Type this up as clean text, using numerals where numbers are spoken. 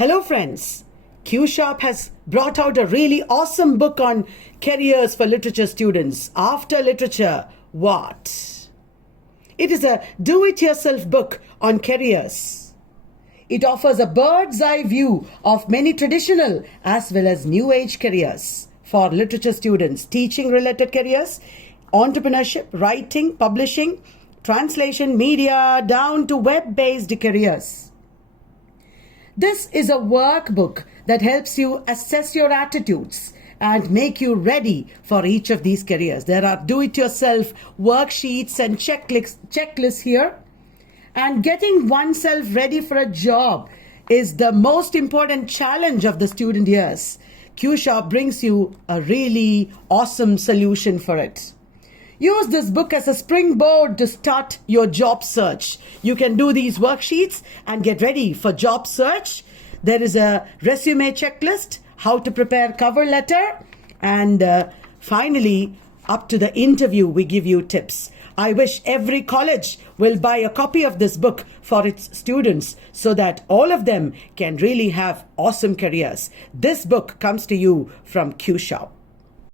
Hello friends, Q Sharp has brought out a really awesome book on careers for literature students. After Literature, What? It is a do-it-yourself book on careers. It offers a bird's eye view of many traditional as well as new age careers for literature students, teaching related careers, entrepreneurship, writing, publishing, translation, media, down to web-based careers. This is a workbook that helps you assess your attitudes and make you ready for each of these careers. There are do-it-yourself worksheets and checklists here. And getting oneself ready for a job is the most important challenge of the student years. Q Sharp brings you a really awesome solution for it. Use this book as a springboard to start your job search. You can do these worksheets and get ready for job search. There is a resume checklist, how to prepare cover letter, and finally, up to the interview, we give you tips. I wish every college will buy a copy of this book for its students so that all of them can really have awesome careers. This book comes to you from Q Sharp.